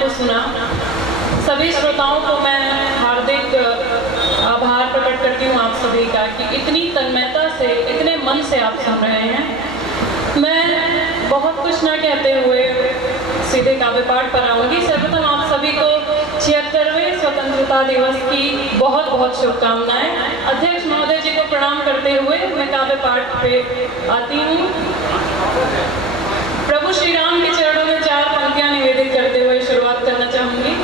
आपको सुना। सभी श्रोताओं को मैं हार्दिक आभार प्रकट करती हूँ आप सभी का कि इतनी तन्मयता से, इतने मन से आप सुन रहे हैं। मैं बहुत कुछ ना कहते हुए सीधे काव्य पाठ पर आऊँगी। सर्वप्रथम आप सभी को 76वें स्वतंत्रता दिवस की बहुत बहुत शुभकामनाएं। अध्यक्ष महोदय जी को प्रणाम करते हुए मैं काव्य पाठ पे आती हूँ। प्रभु श्री राम के चरणों में 4 पंक्तियां निवेदित करते हुए शुरुआत करना चाहूंगी।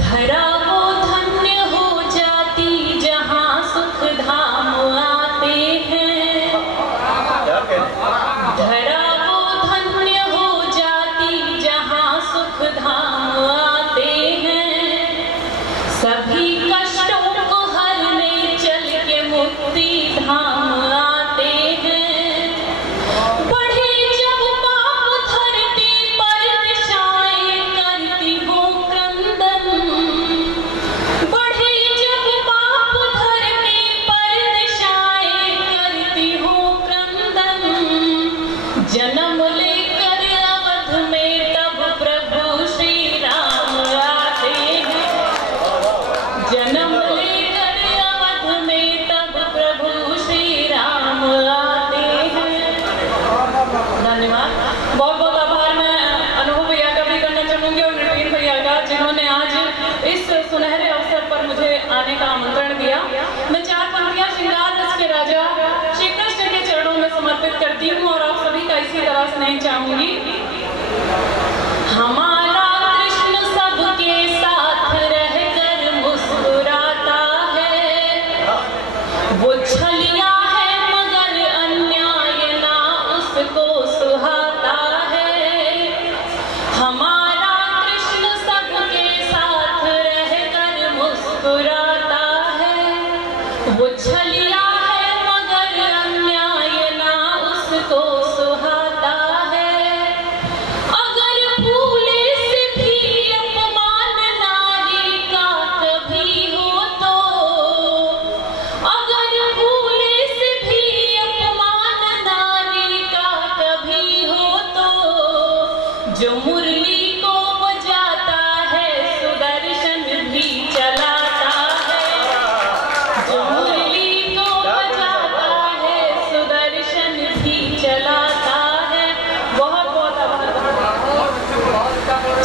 धरा वो धन्य हो जाती जहां सुख धाम आते हैं। धरा वो धन्य हो जाती जहां सुख धाम आते हैं। सभी कष्टों को हरने चल के मुक्ति धाम आते हैं। बढ़े जब पाप धरती पर दिशाएं करती हो क्रंदन। बढ़े जब पाप धरती पर दिशाएं करती हो क्रंदन। जन्म लेकर अवध में तब प्रभु श्री राम आते हैं। जन्म लेकर अवध में तब प्रभु श्री राम आते हैं। धन्यवाद। बहुत बहुत आभार मैं अनुभव भैया का भी करना चाहूंगी और नवीन भैया का, जिन्होंने आज इस सुनहरे अवसर पर मुझे आने का आमंत्रण दिया। मैं 4 पंक्तियां श्रृंगार रस के राजा श्री कृष्ण के चरणों में समर्पित करती हूँ और आप सभी का इसी तरह स्नेह चाहूंगी। हमारा कृष्ण सबके साथ रहकर मुस्कुराता है। वो छलिया है मगर अन्याय ना उसको सुहाता है। हमारा कृष्ण सबके साथ रहकर मुस्कुराता है। वो छलिया है मगर अन्याय ना उसको सुहाता है। अगर भूले से भी अपमान नारी का कभी हो तो, अगर भूले से भी अपमान नारी का कभी हो तो, जो मुरली को बजाता है सुदर्शन भी चलाता है। जो मुरली को बजाता है सुदर्शन भी चलाता है। बहुत बहुत आभार।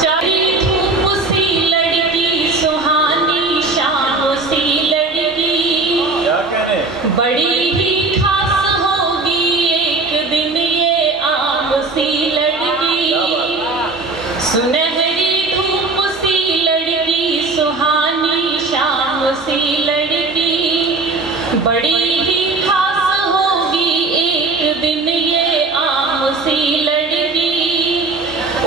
चारी धूप सी लड़की सुहानी शाम सी लड़की। बड़ी ही खास होगी एक दिन ये आम सी लड़की। सुनहरी धूप सी लड़की सुहानी शाम सी लड़की। बड़ी ही खास होगी एक दिन ये आम सी लड़की।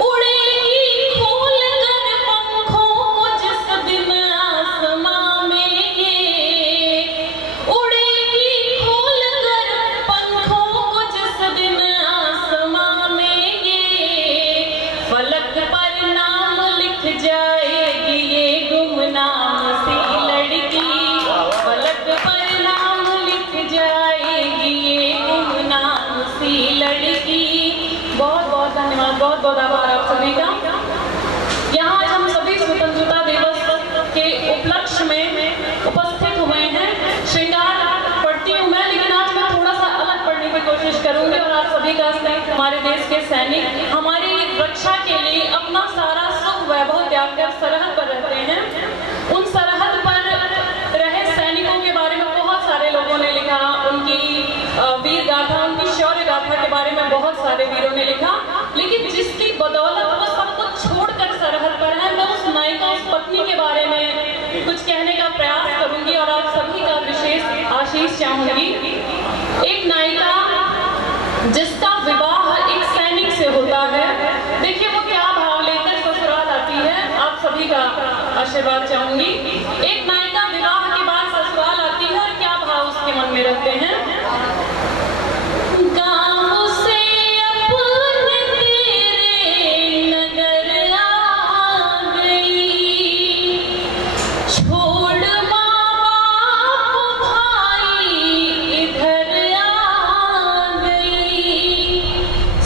उड़ेगी खोल कर पंखों को जिस दिन आसमां में ये। उड़ेगी खोल कर पंखों को जिस दिन आसमां में ये। फलक पर नाम लिख जाएगी ये गुमनाम सी लड़की। फलक पर नाम लिख जाएगी ये गुमनाम सी लड़की। बहुत बहुत धन्यवाद। बहुत बहुत आभार आप सभी का। यहाँ आज हम सभी स्वतंत्रता दिवस के उपलक्ष्य में उपस्थित हुए हैं। श्रृंगार पढ़ती हूँ मैं, लेकिन आज मैं थोड़ा सा अलग पढ़ने की कोशिश करूंगी और आप सभी का स्नेह। हमारे देश के सैनिक हमारी रक्षा के लिए अपना सारा सुख वैभव त्याग कर सरहद पर रहते हैं। उन सरहद पर रहे सैनिकों के बारे में बहुत सारे लोगों ने लिखा। उनकी वीर गाथा, उनकी शौर्य गाथा के बारे में बहुत सारे वीरों ने लिखा। लेकिन जिसकी बदौलत वो सब कुछ छोड़कर सरहद पर है, मैं उस नायिका, उस पत्नी के बारे में कुछ कहने का प्रयास करूंगी और आप सभी का विशेष आशीष चाहूंगी। एक नायिका जिसका विवाह एक सैनिक से होता है। देखिए वो क्या भाव लेकर ससुराल आती है। आप सभी का आशीर्वाद चाहूंगी। एक नायिका विवाह के बाद ससुराल आती है और क्या भाव उसके मन में रखते हैं। गाँव से अपने तेरे नगर आ गई। छोड़ माँ बाप भाई इधर आ गई।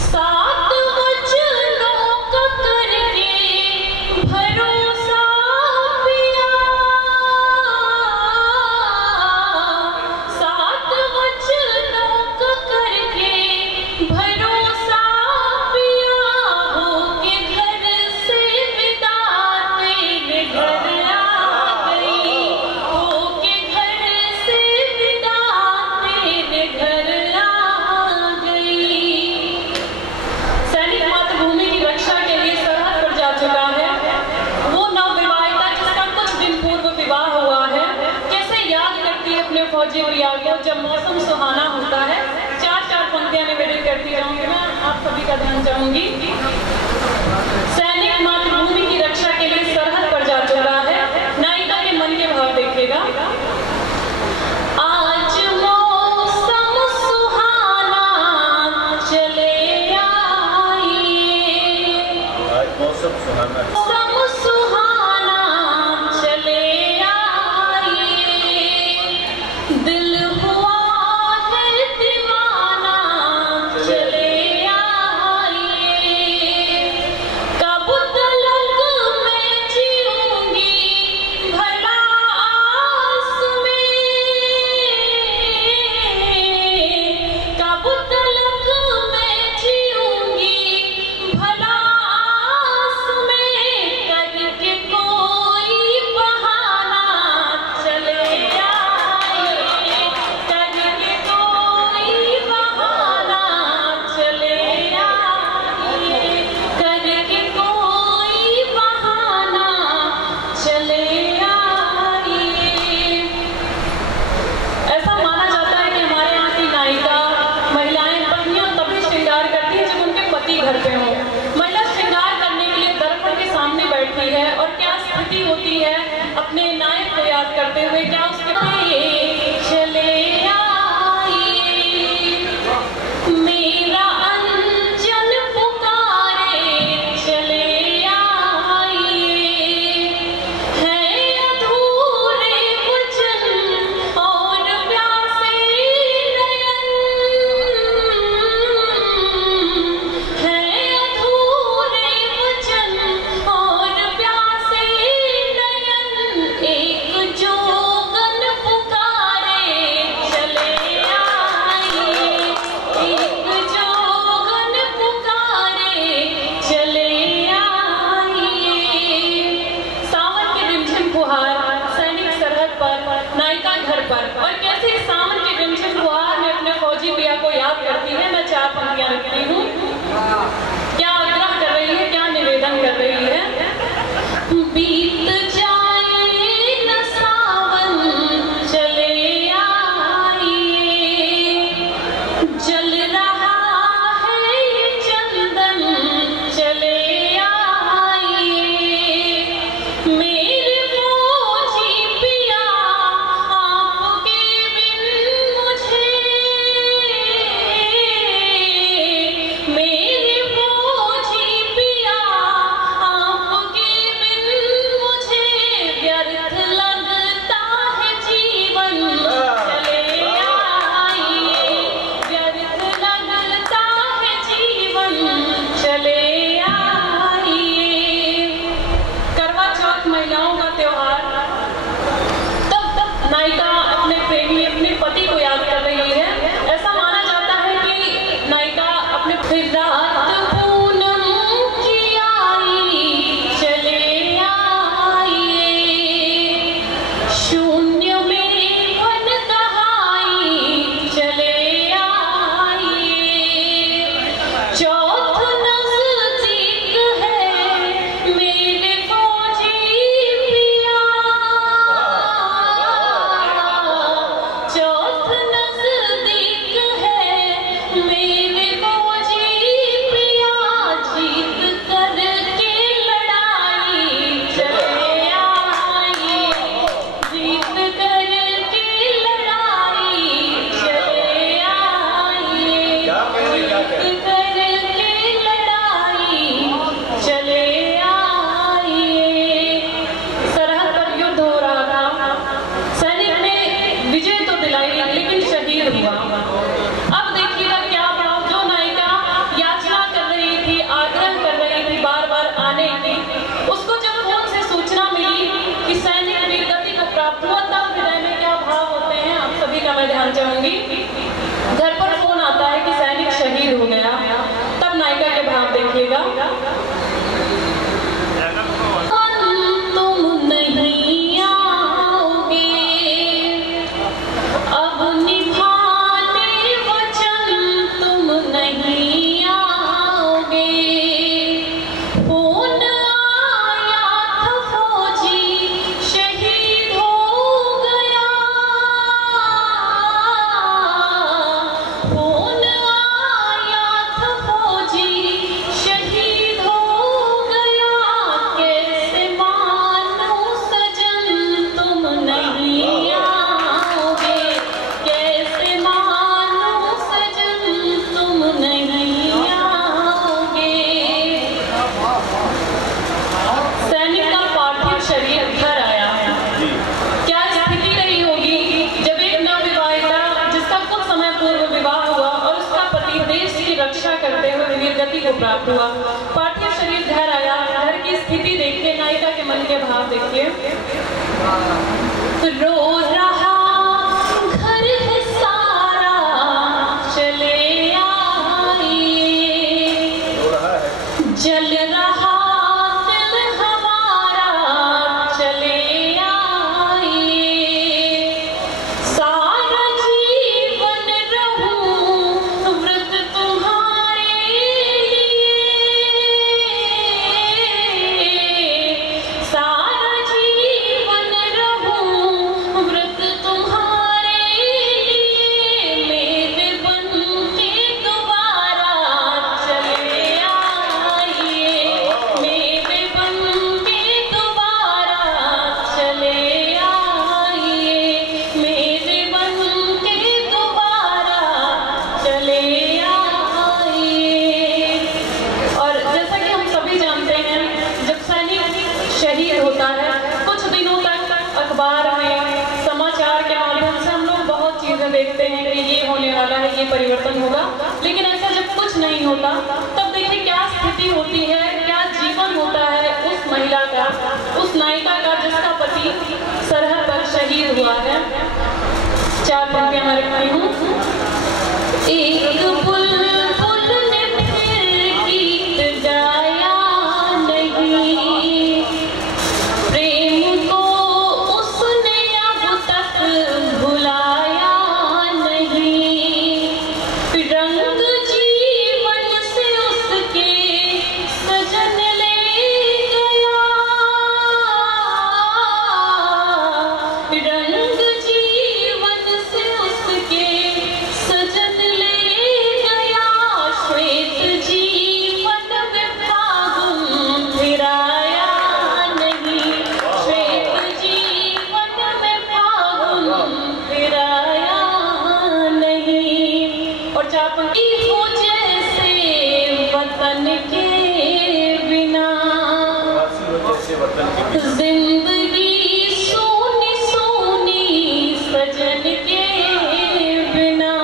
7 वचनों फौजी और यादव जब मौसम सुहाना होता है। चार पंक्तियां निवेदित करती जाऊंगी मैं, आप सभी का ध्यान चाहूंगी। सैनिक मातृभूमि की रक्षा के लिए सरहद पर जा चुका है, नायिका के मन के भाव देखिएगा। आज मौसम सुहाना चले आइए, आज मौसम सुहाना घर पे हो। महिला श्रृंगार करने के लिए दर्पण के सामने बैठी है और क्या स्थिति होती है अपने नायक को याद करते हुए, क्या उसके चले आइए मेरा अंजन पुकारे चले आइए, है अधूरे वचन और प्यासे नयन, और कैसे सावन के रिमझिम फुहार में अपने फौजी भैया को याद करती है। मैं चार पंक्तियां लिखती हूँ, क्या आग्रह कर रही है, क्या निवेदन कर रही है। बीत जाए न सावन चले आइए, जल रहा है चंदन चले आइए, मेरे फौजी पिया ध्यान चाहूंगी। घर पर फोन आता है कि सैनिक शहीद हो गया, तब नायिका के भाव देखिएगा। तुम नहीं आओगे अब निभाने वचन, तुम नहीं आओगे, फोन आया था फौजी शहीद हो गया, को प्राप्त हुआ। पार्थिव शरीर घर आया, घर की स्थिति देखिए, नायिका के मन के भाव देखिए। रो रहा घर है सारा, चले आइए, जल रहा दिल हमारा, चले आइए, सारा जीवन रहूं व्रत तुम्हारे लिए, सारा जीवन रहूं व्रत तुम्हारे लिए, मेरे बन के दोबारा चले आइए, मेरे बन के दोबारा चले आइए, मेरे बन के दोबारा चले आइए। और जैसा कि हम सभी जानते हैं, जब सैनिक शहीद होता है, कुछ दिनों तक अखबार में समाचार के माध्यम से हम लोग बहुत चीजें देखते हैं कि ये होने वाला है, ये परिवर्तन होगा, लेकिन ऐसा जब कुछ नहीं होता तब देखिए क्या स्थिति होती है, क्या जीवन होता है उस महिला का, उस नायिका का जिसका पति सरहद पर शहीद हुआ है। 4 पंक्तियां मैं रखती हूँ। एक बुलबुल ने फिर गीत गाया नहीं, प्रेम को उसने अब तक भुलाया नहीं, रंग जीवन से उसके सजन ले गया, रंग जीवन से उसके सजन ले गया, श्वेत जीवन में फागुन फिराया नहीं, श्वेत जीवन में फागुन फिराया नहीं। और 4 पंक्ति हो जैसे वतन के बिना, जिंदगी सोनी सोनी सजन के बिना,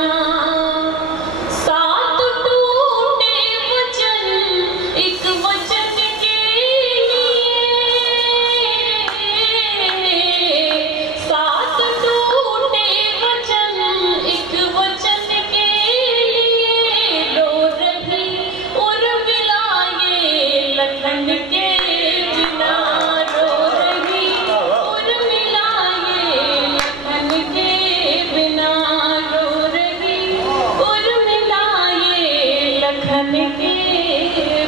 साथ टूटे वचन एक वचन के लिए, साथ टूटे वचन एक वचन के लिए, रो रही उर्मिला ये लखन के बिना, रो रही उर्मिला ये लखन के बिना, रो रही उर्मिला ये लखन के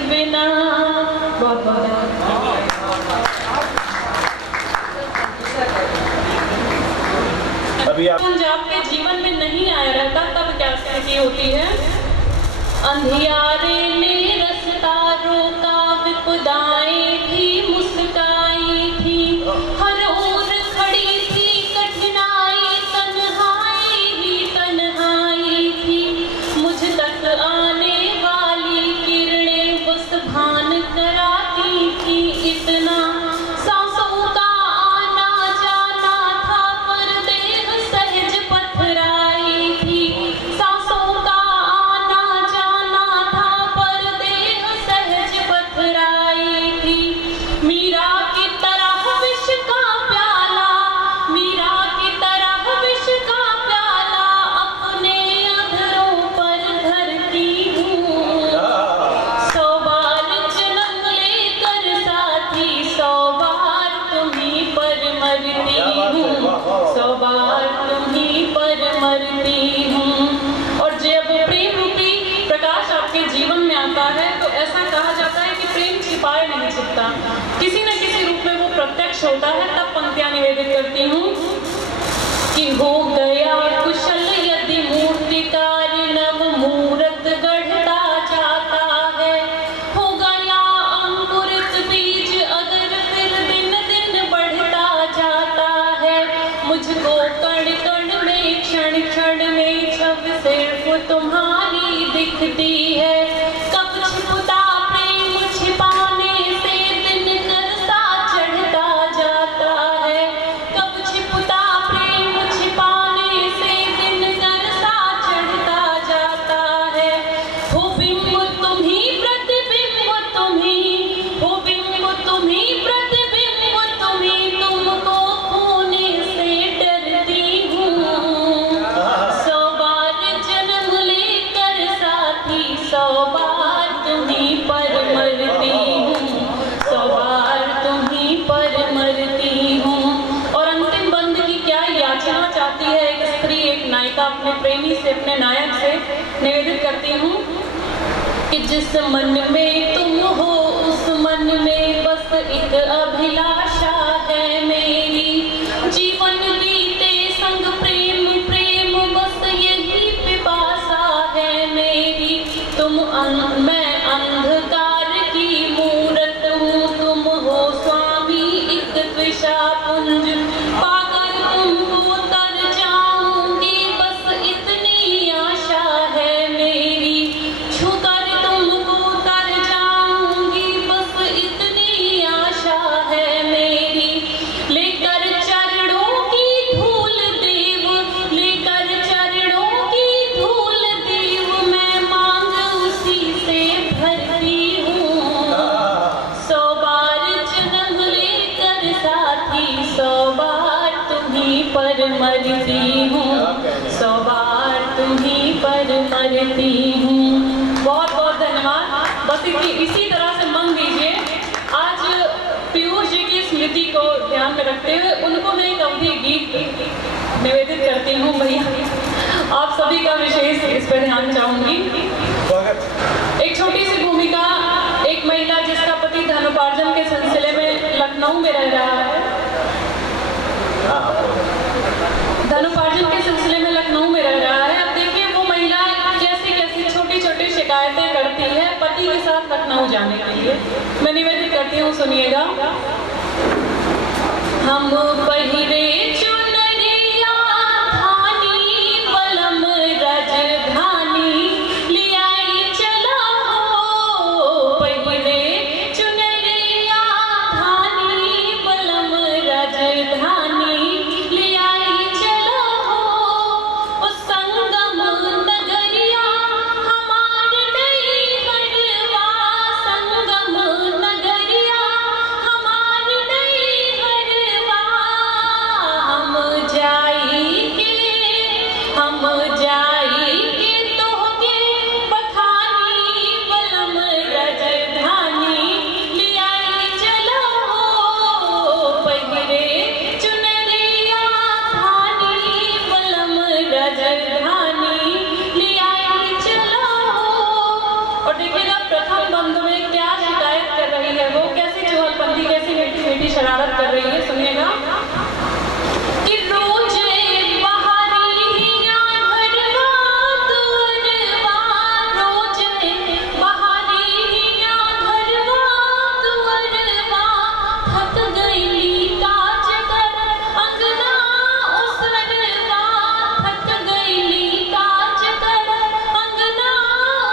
बिना। बहुत बहुत अभी आप जब आपके जीवन में नहीं आया रहता तब क्या स्थिति होती है। अंधियारे ने रास्ता रोका, विपदाएं भी मुस्काई थी, हर ओर खड़ी थी कठिनाई, तन्हाई ही तन्हाई थी, मुझ तक आने वाली किरणें बस भान कराती थी, इतना सांसों का आना जाना था पर देह सहज पथराई थी, सांसों का आना जाना था पर देह सहज पथराई थी, मीरा की तरह विष का प्याला, मीरा की तरह विष का प्याला अपने अधरों पर धरती हूँ, 100 बार जन्म लेकर साथी 100 बार तुम्हीं पर मरती हूँ, 100 बार तुम्हीं पर मरती हूँ। और जब प्रेम रूपी प्रकाश आपके जीवन में आता है तो ऐसा कहा जाता है कि प्रेम छिपाए नहीं छिपता, किसी न किसी रूप में वो प्रत्यक्ष होता है। तब पंक्तियां निवेदित करती हूँ कि हो गया कुशल यदि मूर्तिकार नव मूरत गढ़ता जाता है, हो गया अंकुरित बीज अगर फिर दिन दिन बढ़ता जाता है, मुझको कण कण में क्षण क्षण में छवि सिर्फ तुम्हारी दिखती है, कब छिपता प्रेम छिपाने से दिन करता चढ़ता जाता है, कब छिपता प्रेम छिपाने से दिन करता चढ़ता जाता है, हो बिंब तुम्हीं प्रति नायिका अपने प्रेमी से, अपने नायक से निवेदित करती हूँ कि जिस मन में तुम हो उस मन में बस एक अभिलाषा है मेरी, जीवन बीते संग प्रेम प्रेम बस यही पिपासा है मेरी। मैं अंधकार की मूरत हूँ, तुम हो स्वामी एक त्रिषा पुंज, पाकर तुमको तर जाऊंगी बस इतनी आशा है मेरी, छूकर तुमको तर जाऊंगी बस इतनी आशा है मेरी। लेकर चरणों की धूल देव, लेकर चरणों की धूल देव, मैं मांग उसी से भरती हूँ। 100 बार जन्म लेकर साथी, 100 बार तुम्हीं पर मरती हूँ, 100 बार तुम्हीं पर मरती हूँ। बहुत बहुत धन्यवाद। बस इसी तरह से मन दीजिए। आज पीयूष जी की स्मृति को ध्यान में रखते हुए उनको मैं एक अवधि गीत निवेदित करती हूँ। भैया आप सभी का विशेष इस पर ध्यान चाहूंगी। एक छोटी सी भूमिका, एक महिला जिसका पति धनोपार्जन के सिलसिले में लखनऊ में रह रहा है, धनोपार्जन के सिलसिले में लखनऊ में रह रहा है। अब देखिए वो महिला कैसी कैसी छोटी छोटी शिकायतें करती है पति के साथ लखनऊ जाने के लिए। मैं निवेदित करती हूँ, सुनिएगा। हम पहिरे चुनरिया धानी बलम राजधानी, लियाई चला हो पहिरे चुनरिया धानी बलम राजधानी, लियाई चला हो संगम नगरिया हमार नहीं हरवा, संगम नगरिया हमार नहीं हरवा। हम जाएंगे तोहके बखानी बलम राजधानी, लियाई चला हो पहिरे चुनरिया धानी बलम राजधानी, लियाई चला हो। और देखिएगा प्रथम बंद में क्या शिकायत कर रही है वो, कैसी चुहलपंथी, कैसी मीठी मीठी शरारत कर रही है, सुनिएगा। कि रोजे बहारिया घरवा दुअरवा, रोजे बहारिया घरवा दुअरवा, थक गईली काज कर अंगना उसरवा, थक गईली काज कर अंगना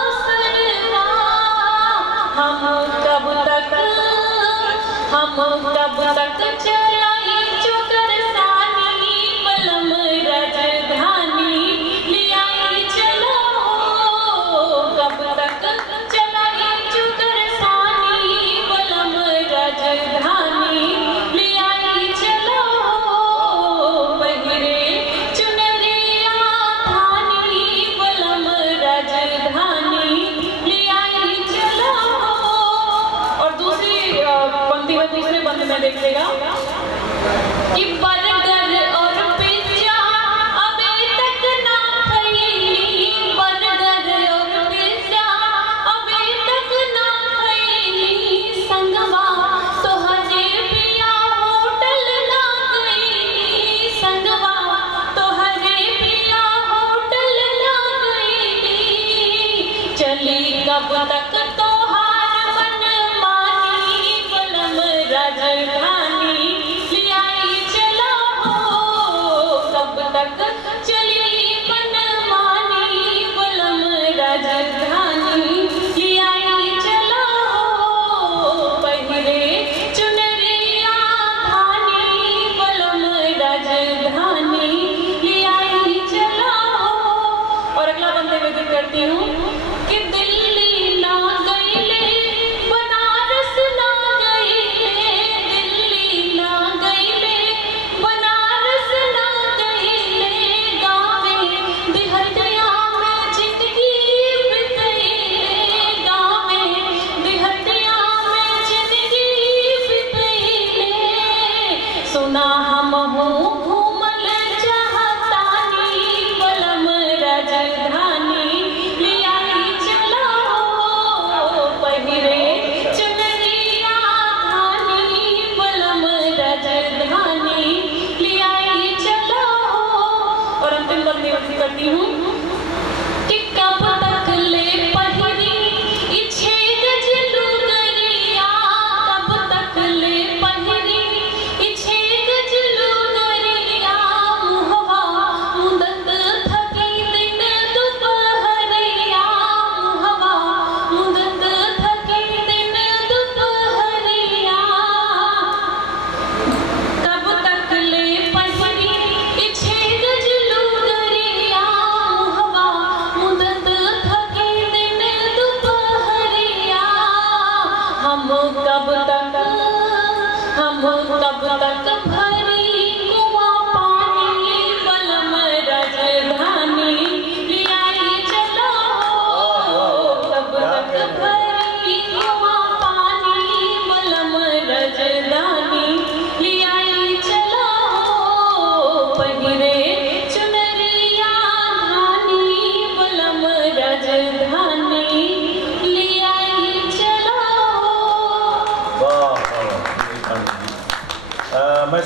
उसरवा। हम कब तक चलाई चुकर सानी बलम राजधानी, लियाई चला हो। कब तक चलाई चुकर सानी बलम राजधानी, लियाई चला हो पहिरे चुनरिया धानी बलम राजधानी, लियाई चला हो। और दूसरी पंक्ति में, दूसरे बंद में देखिएगा कि बर्गर और पिज्जा अभी तक ना खइली, बर्गर और पिज्जा अभी तक ना खइली, संगवा तोहरे पिया होटल ना गईली, संगवा तोहरे पिया होटल ना गईली। चली कब तक तोहार मन मानी बलम राजधानी, लियाई चला हो। कब तक चली मन मानी बलम राजधानी, लियाई चला हो पहिरे चुनरिया धानी बलम राजधानी, लियाई चला हो। और अगला बंदे विदित करती हूँ कि दिल्ली ना मैं